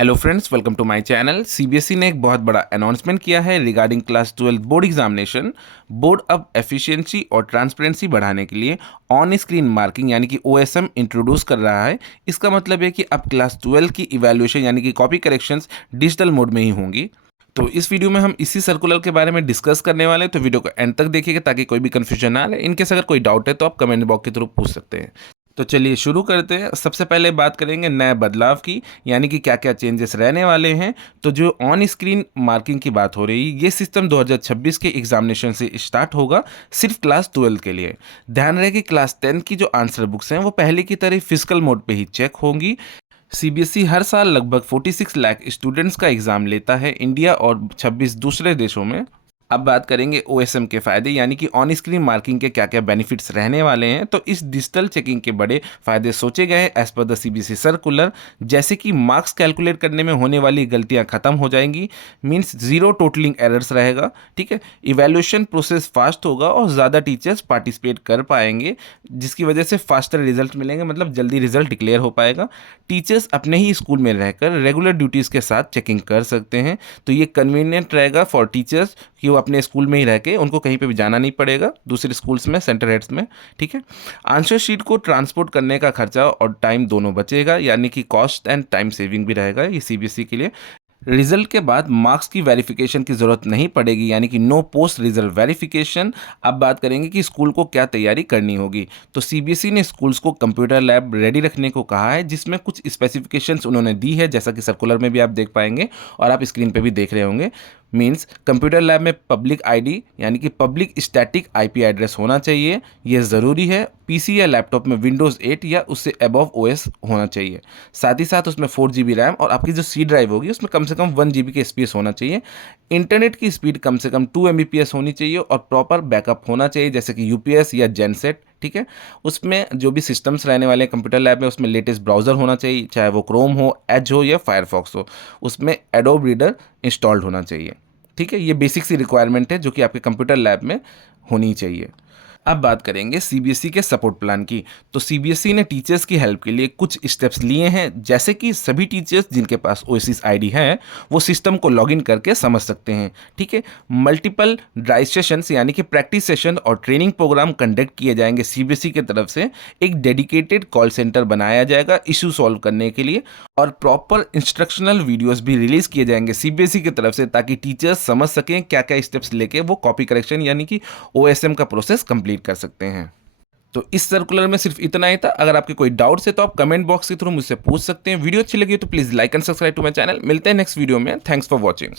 Hello friends, welcome to my channel. CBSE ने एक बहुत बड़ा अनाउंसमेंट किया है regarding class 12 board examination. Board अब एफिशिएंसी और ट्रांसपेरेंसी बढ़ाने के लिए ऑन स्क्रीन मार्किंग यानी कि ओएसएम इंट्रोड्यूस कर रहा है। इसका मतलब है कि अब क्लास 12 की इवैल्यूएशन यानी कि कॉपी करेक्शंस डिजिटल मोड में ही होंगी। तो इस वीडियो में हम इसी सर्कुलर के बारे में डिस्कस करने वाले हैं, तो वीडियो को एंड तक देखिएगा ताकि कोई भी कंफ्यूजन ना आए। इनकेस अगर कोई डाउट है तो आप कमेंट बॉक्स के थ्रू पूछ सकते हैं। तो चलिए शुरू करते हैं। सबसे पहले बात करेंगे नए बदलाव की, यानी कि क्या क्या चेंजेस रहने वाले हैं। तो जो ऑन स्क्रीन मार्किंग की बात हो रही है, ये सिस्टम 2026 के एग्जामिनेशन से स्टार्ट होगा, सिर्फ क्लास 12 के लिए। ध्यान रहे कि क्लास 10 की जो आंसर बुक्स हैं वो पहले की तरह फिजिकल मोड पे ही चेक होंगी। सीबीएसई हर साल लगभग 46 लाख स्टूडेंट्स का एग्जाम लेता है इंडिया और 26 दूसरे देशों में। अब बात करेंगे ओएसएम के फ़ायदे, यानी कि ऑन स्क्रीन मार्किंग के क्या क्या बेनिफिट्स रहने वाले हैं। तो इस डिजिटल चेकिंग के बड़े फ़ायदे सोचे गए हैं as per the CBSE circular, जैसे कि मार्क्स कैलकुलेट करने में होने वाली गलतियां खत्म हो जाएंगी, मींस जीरो टोटलिंग एरर्स रहेगा। ठीक है, इवैल्यूएशन प्रोसेस फास्ट होगा और ज़्यादा टीचर्स पार्टिसिपेट कर पाएंगे, जिसकी वजह से फास्टर रिजल्ट मिलेंगे, मतलब जल्दी रिजल्ट डिक्लेयर हो पाएगा। टीचर्स अपने ही स्कूल में रहकर रेगुलर ड्यूटीज़ के साथ चेकिंग कर सकते हैं, तो ये कन्वीनियंट रहेगा फॉर टीचर्स कि वो अपने स्कूल में ही रह के, उनको कहीं पे भी जाना नहीं पड़ेगा दूसरे स्कूल्स में, सेंटर हेड्स में। ठीक है, आंसर शीट को ट्रांसपोर्ट करने का खर्चा और टाइम दोनों बचेगा, यानी कि कॉस्ट एंड टाइम सेविंग भी रहेगा ये सीबीएसई के लिए। रिजल्ट के बाद मार्क्स की वेरिफिकेशन की ज़रूरत नहीं पड़ेगी, यानी कि नो पोस्ट रिजल्ट वेरिफिकेशन। अब बात करेंगे कि स्कूल को क्या तैयारी करनी होगी। तो सीबीएसई ने स्कूल्स को कंप्यूटर लैब रेडी रखने को कहा है, जिसमें कुछ स्पेसिफिकेशंस उन्होंने दी है, जैसा कि सर्कुलर में भी आप देख पाएंगे और आप स्क्रीन पे भी देख रहे होंगे। मींस कंप्यूटर लैब में पब्लिक आईडी यानी कि पब्लिक स्टैटिक आईपी एड्रेस होना चाहिए, ये ज़रूरी है। पीसी या लैपटॉप में विंडोज़ 8 या उससे अबव ओएस होना चाहिए। साथ ही साथ उसमें 4 GB रैम और आपकी जो सी ड्राइव होगी उसमें कम से कम 1 GB की स्पेस होना चाहिए। इंटरनेट की स्पीड कम से कम 2 Mbps होनी चाहिए और प्रॉपर बैकअप होना चाहिए, जैसे कि यूपीएस या जेनसेट। ठीक है, उसमें जो भी सिस्टम्स रहने वाले हैं कंप्यूटर लैब में, उसमें लेटेस्ट ब्राउज़र होना चाहिए, चाहे वो क्रोम हो, एज हो या फायरफॉक्स हो। उसमें एडोब रीडर इंस्टॉल्ड होना चाहिए। ठीक है, ये बेसिक सी रिक्वायरमेंट है जो कि आपके कंप्यूटर लैब में होनी चाहिए। अब बात करेंगे सीबीएसई के सपोर्ट प्लान की। तो सीबीएसई ने टीचर्स की हेल्प के लिए कुछ स्टेप्स लिए हैं, जैसे कि सभी टीचर्स जिनके पास ओएसिस आईडी है वो सिस्टम को लॉगिन करके समझ सकते हैं। ठीक है, मल्टीपल ड्राइव सेशंस यानी कि प्रैक्टिस सेशन और ट्रेनिंग प्रोग्राम कंडक्ट किए जाएंगे सीबीएसई की तरफ से। एक डेडिकेटेड कॉल सेंटर बनाया जाएगा इशू सॉल्व करने के लिए, और प्रॉपर इंस्ट्रक्शनल वीडियोस भी रिलीज किए जाएंगे सीबीएसई की तरफ से, ताकि टीचर्स समझ सकें क्या क्या स्टेप्स लेके वो कॉपी करेक्शन यानी कि ओएसएम का प्रोसेस कंप्लीट कर सकते हैं। तो इस सर्कुलर में सिर्फ इतना ही था। अगर आपके कोई डाउट्स है तो आप कमेंट बॉक्स के थ्रू मुझसे पूछ सकते हैं। वीडियो अच्छी लगी तो please like and subscribe to my channel. मिलते हैं नेक्स्ट वीडियो में। Thanks for watching.